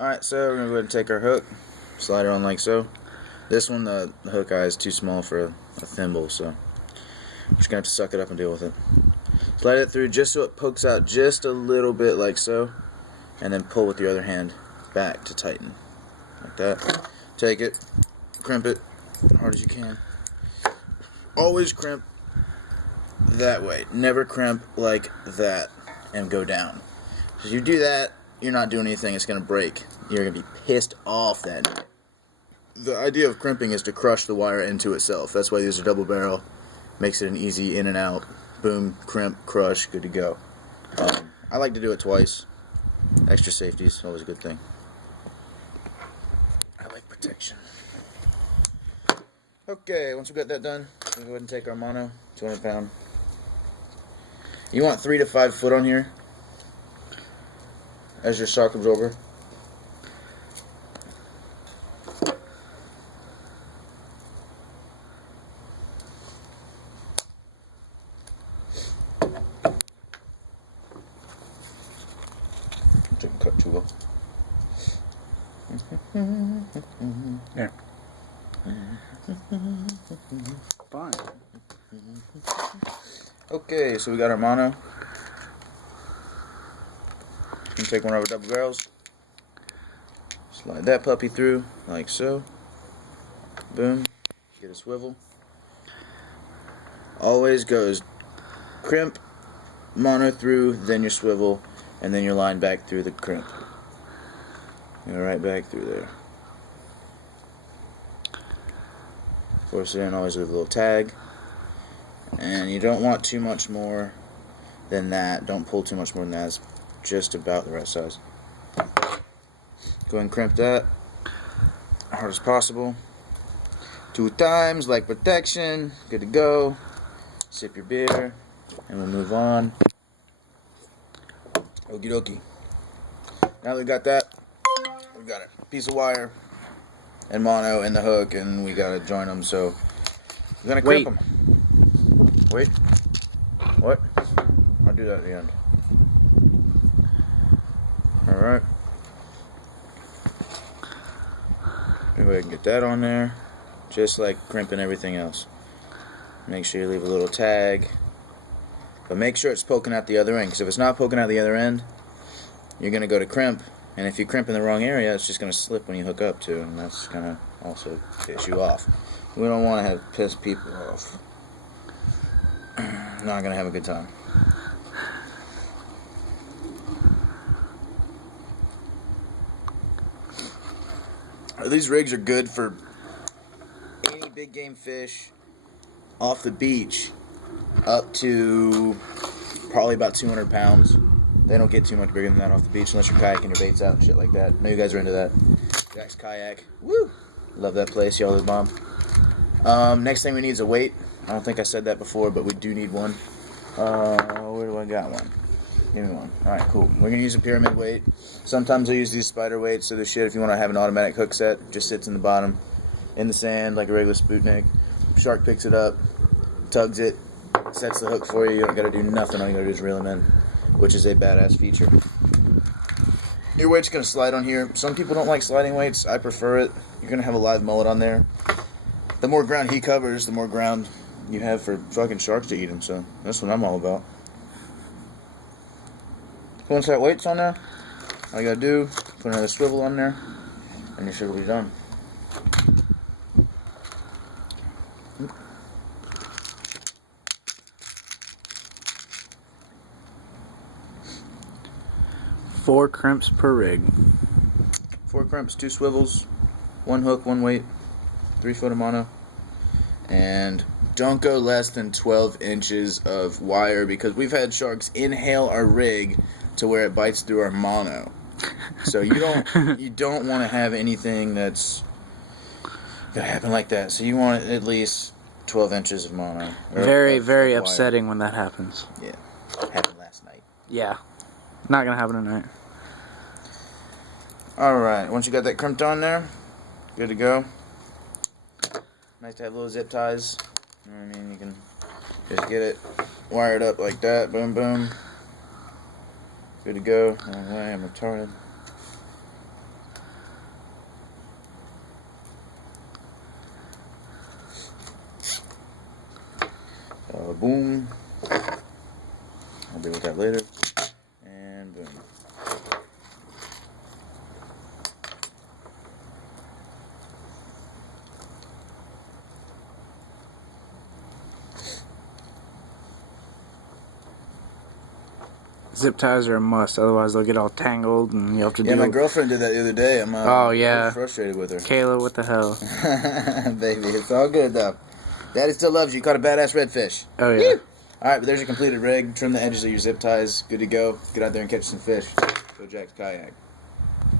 Alright, so we're going to go ahead and take our hook, slide it on like so. This one, the hook eye is too small for a thimble, so I'm just going to have to suck it up and deal with it. Slide it through just so it pokes out just a little bit like so, and then pull with your other hand back to tighten. Like that. Take it, crimp it as hard as you can. Always crimp that way. Never crimp like that and go down. If you do that, you're not doing anything, it's going to break. You're going to be pissed off that night. The idea of crimping is to crush the wire into itself. That's why these are double barrel. Makes it an easy in and out. Boom, crimp, crush, good to go. I like to do it twice. Extra safety is always a good thing. I like protection. Okay, once we got that done, we'll go ahead and take our mono, 200 pound. You want 3 to 5 foot on here as your shock absorber. Didn't cut too well. There. Fine. Okay, so we got our mono. You take one of our double barrels. Slide that puppy through like so. Boom. Get a swivel. Always goes crimp, mono through, then your swivel, and then your line back through the crimp. Go right back through there. Force it in always with a little tag. And you don't want too much more than that. Don't pull too much more than that. It's just about the right size. Go ahead and crimp that hard as possible. 2 times, like protection. Good to go. Sip your beer, and we'll move on. Okie dokie. Now that we got that, we got a piece of wire and mono and the hook, and we gotta join them. So we're gonna crimp them. Wait. What? I'll do that at the end. Alright. Go ahead and get that on there. Just like crimping everything else. Make sure you leave a little tag. But make sure it's poking out the other end. Because if it's not poking out the other end, you're going to go to crimp. And if you crimp in the wrong area, it's just going to slip when you hook up too. And that's going to also piss you off. We don't want to have piss people off. Not going to have a good time. These rigs are good for any big game fish off the beach up to probably about 200 pounds. They don't get too much bigger than that off the beach unless you're kayaking your baits out and shit like that. I know you guys are into that. Jack's Kayak. Woo! Love that place. Y'all are the bomb. Next thing we need is a weight. I don't think I said that before, but we do need one. Where do I got one? Give me one. Alright, cool. We're going to use a pyramid weight. Sometimes I use these spider weights, so this shit, if you want to have an automatic hook set, just sits in the bottom, in the sand, like a regular Sputnik. Shark picks it up, tugs it, sets the hook for you. You don't got to do nothing. All you got to do is reel them in, which is a badass feature. Your weight's going to slide on here. Some people don't like sliding weights. I prefer it. You're going to have a live mullet on there. The more ground he covers, the more ground you have for fucking sharks to eat them, so that's what I'm all about. Once that weight's on there, all you gotta do, put another swivel on there, and your shit will be done. Four crimps per rig. 4 crimps, 2 swivels, 1 hook, 1 weight, 3 foot of mono, and don't go less than 12 inches of wire because we've had sharks inhale our rig to where it bites through our mono. So you don't want to have anything that's gonna happen like that. So you want at least 12 inches of mono. Very upsetting when that happens. Yeah, happened last night. Yeah, not gonna happen tonight. All right, once you got that crimped on there, good to go. Nice to have little zip ties. You know what I mean? You can just get it wired up like that. Boom, boom. Good to go. Oh, I am retarded. boom. I'll deal with that later. And boom. Zip ties are a must, otherwise they'll get all tangled and you have to Yeah, do. my girlfriend did that the other day. I'm Oh, yeah. frustrated with her. Kayla, what the hell? Baby, it's all good though. Daddy still loves you. You caught a badass redfish. Oh yeah. All right, but there's your completed rig. Trim the edges of your zip ties. Good to go. Get out there and catch some fish. Go Jack's Kayak.